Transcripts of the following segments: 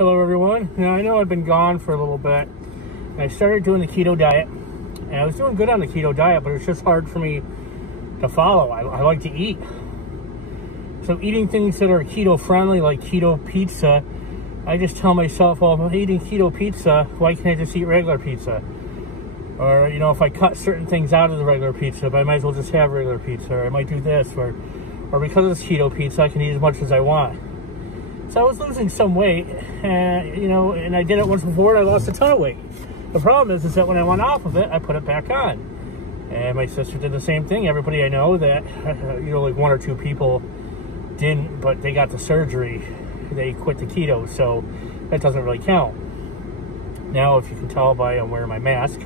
Hello everyone. Now I know I've been gone for a little bit. I started doing the keto diet, and I was doing good on the keto diet, but it's just hard for me to follow. I like to eat. So eating things that are keto friendly, like keto pizza, I just tell myself, well, if I'm eating keto pizza, why can't I just eat regular pizza? Or, you know, if I cut certain things out of the regular pizza, but I might as well just have regular pizza, or I might do this, or because it's keto pizza, I can eat as much as I want. So I was losing some weight, you know, and I did it once before, and I lost a ton of weight. The problem is that when I went off of it, I put it back on. And my sister did the same thing. Everybody I know that, you know, like one or two people didn't, but they got the surgery. They quit the keto, so that doesn't really count. Now, if you can tell by I'm wearing my mask,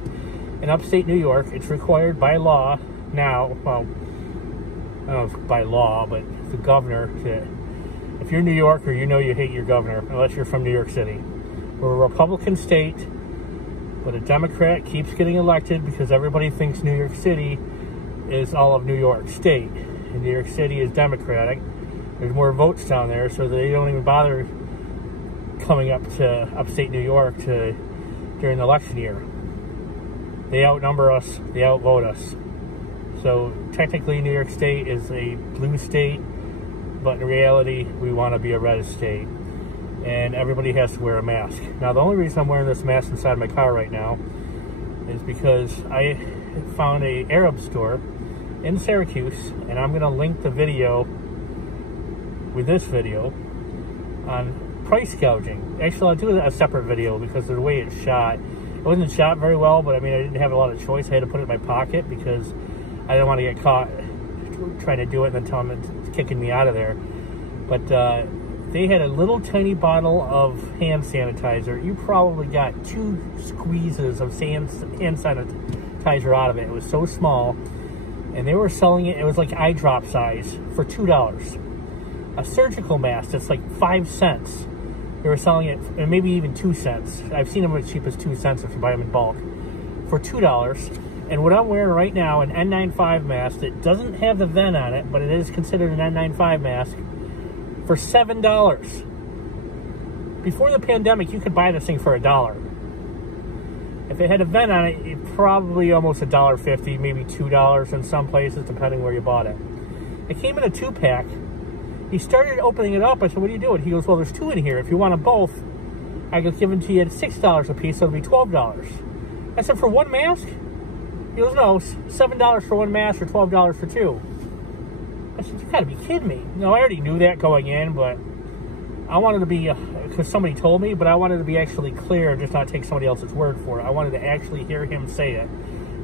in upstate New York, it's required by law now, well, I don't know if by law, but the governor, if you're New Yorker, you know you hate your governor, unless you're from New York City. We're a Republican state, but a Democrat keeps getting elected because everybody thinks New York City is all of New York State. And New York City is Democratic. There's more votes down there, so they don't even bother coming up to upstate New York during the election year. They outnumber us, they outvote us. So technically New York State is a blue state, but in reality we want to be a red state. And everybody has to wear a mask. Now the only reason I'm wearing this mask inside my car right now is because I found an Arab store in Syracuse, and I'm going to link the video with this video on price gouging. Actually, I'll do a separate video because of the way it's shot. It wasn't shot very well, but I mean, I didn't have a lot of choice. I had to put it in my pocket because I didn't want to get caught trying to do it and then tell them it's kicking me out of there. But they had a little tiny bottle of hand sanitizer. You probably got 2 squeezes of hand sanitizer out of it. It was so small. And they were selling it, it was like eye drop size, for $2. A surgical mask that's like 5 cents. They were selling it, and maybe even 2 cents. I've seen them as cheap as 2 cents if you buy them in bulk. For $2. And what I'm wearing right now, an N95 mask that doesn't have the vent on it, but it is considered an N95 mask, for $7. Before the pandemic, you could buy this thing for $1. If it had a vent on it, it probably almost $1.50, maybe $2 in some places, depending where you bought it. It came in a 2-pack. He started opening it up. I said, what are you doing? He goes, well, there's 2 in here. If you want them both, I could give them to you at $6 a piece, so it'll be $12. I said, for one mask? He goes, no, $7 for one mask or $12 for 2. I said, you gotta be kidding me. No, I already knew that going in, but I wanted to be, because somebody told me, but I wanted to be actually clear and just not take somebody else's word for it. I wanted to actually hear him say it,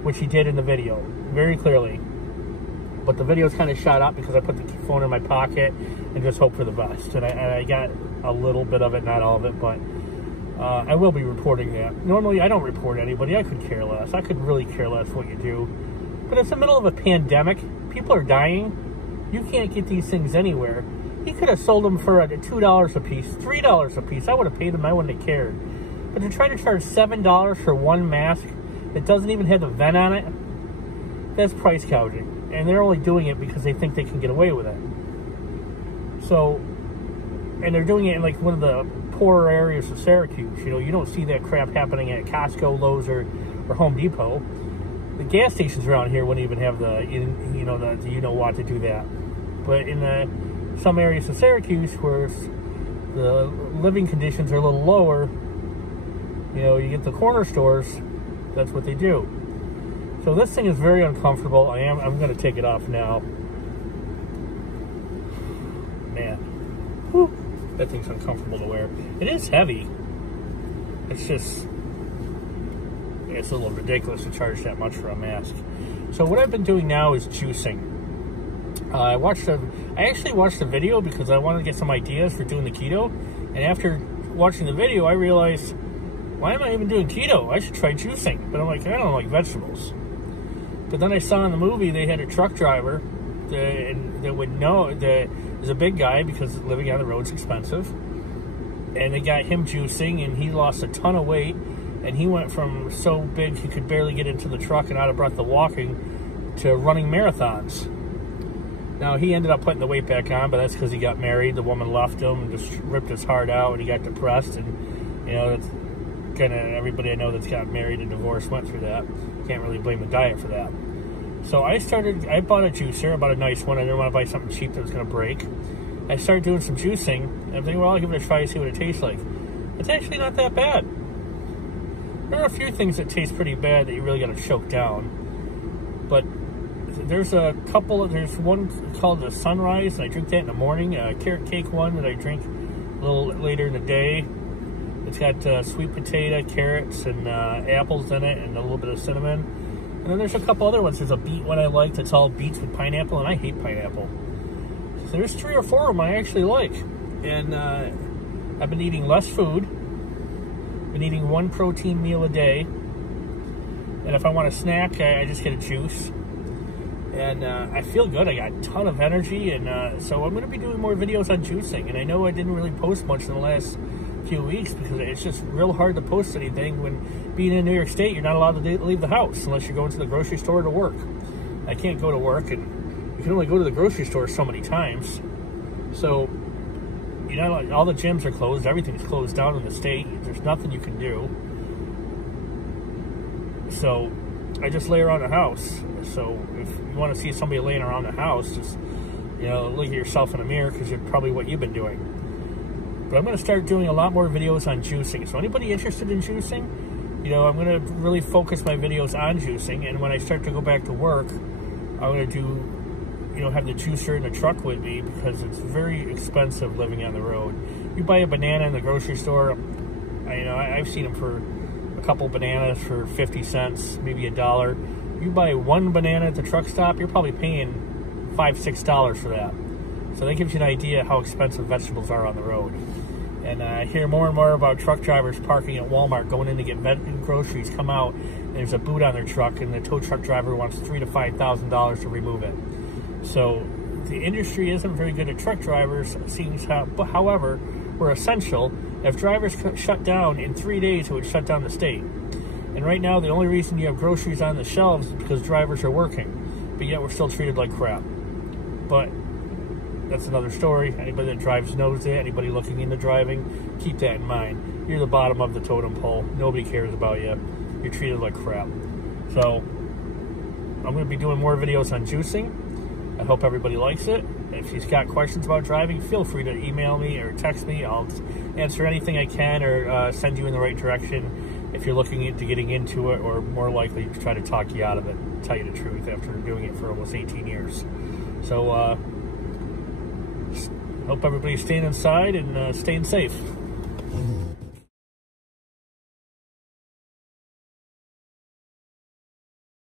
which he did in the video, very clearly. But the video's kind of shot up because I put the phone in my pocket and just hope for the best. And I got a little bit of it, not all of it, but I will be reporting that. Normally, I don't report anybody. I could care less. I could really care less what you do. But it's the middle of a pandemic. People are dying. You can't get these things anywhere. He could have sold them for $2 a piece, $3 a piece. I would have paid them. I wouldn't have cared. But to try to charge $7 for one mask that doesn't even have the vent on it, that's price gouging. And they're only doing it because they think they can get away with it. So, and they're doing it in like one of the poorer areas of Syracuse. You know, you don't see that crap happening at Costco, Lowe's, or Home Depot. The gas stations around here wouldn't even have the what to do that. But in some areas of Syracuse where the living conditions are a little lower, you know, you get the corner stores, that's what they do. So this thing is very uncomfortable. I'm going to take it off now. Man. Whew. That thing's uncomfortable to wear. It is heavy. It's just, it's a little ridiculous to charge that much for a mask. So what I've been doing now is juicing. I actually watched the video because I wanted to get some ideas for doing the keto. And after watching the video, I realized, why am I even doing keto? I should try juicing. But I'm like, I don't like vegetables. But then I saw in the movie they had a truck driver that would know that is a big guy because living on the road's expensive. And they got him juicing, and he lost a ton of weight. And he went from so big he could barely get into the truck and out of breath of walking to running marathons. Now, he ended up putting the weight back on, but that's because he got married. The woman left him and just ripped his heart out, and he got depressed. And, you know, that's kind of everybody I know that's got married and divorced went through that. Can't really blame the diet for that. So I bought a juicer. I bought a nice one. I didn't want to buy something cheap that was going to break. I started doing some juicing, and I'm thinking, well, I'll give it a try to see what it tastes like. It's actually not that bad. There are a few things that taste pretty bad that you really got to choke down. But there's one called the Sunrise, and I drink that in the morning. A carrot cake one that I drink a little later in the day. It's got sweet potato, carrots, and apples in it, and a little bit of cinnamon. And then there's a couple other ones. There's a beet one I like that's all beets with pineapple, and I hate pineapple. So there's 3 or 4 of them I actually like. And I've been eating less food. Been eating 1 protein meal a day. And if I want a snack, I just get a juice. And I feel good. I got a ton of energy. And so I'm going to be doing more videos on juicing. And I know I didn't really post much in the last few weeks because it's just real hard to post anything when being in New York State, you're not allowed to leave the house unless you're going to the grocery store to work. I can't go to work, and you can only go to the grocery store so many times. So, you know, all the gyms are closed. Everything's closed down in the state. There's nothing you can do. So, I just lay around the house. So, if you want to see somebody laying around the house, just, you know, look at yourself in the mirror because it's probably what you've been doing. But I'm going to start doing a lot more videos on juicing. So anybody interested in juicing, you know, I'm going to really focus my videos on juicing. And when I start to go back to work, I'm going to do, you know, have the juicer in the truck with me because it's very expensive living on the road. You buy a banana in the grocery store, I've seen them for a couple bananas for 50 cents, maybe $1. You buy 1 banana at the truck stop, you're probably paying $5, $6 for that. So that gives you an idea how expensive vegetables are on the road. And I hear more and more about truck drivers parking at Walmart, going in to get groceries, come out, and there's a boot on their truck, and the tow truck driver wants $3,000 to $5,000 to remove it. So the industry isn't very good at truck drivers. However, we're essential. If drivers shut down in 3 days, it would shut down the state. And right now, the only reason you have groceries on the shelves is because drivers are working. But yet we're still treated like crap. But that's another story. Anybody that drives knows it. Anybody looking into driving, keep that in mind. You're the bottom of the totem pole. Nobody cares about you. You're treated like crap. So, I'm going to be doing more videos on juicing. I hope everybody likes it. If you've got questions about driving, feel free to email me or text me. I'll answer anything I can or send you in the right direction if you're looking into getting into it, or more likely to try to talk you out of it, tell you the truth after doing it for almost 18 years. So, hope everybody's staying inside and staying safe.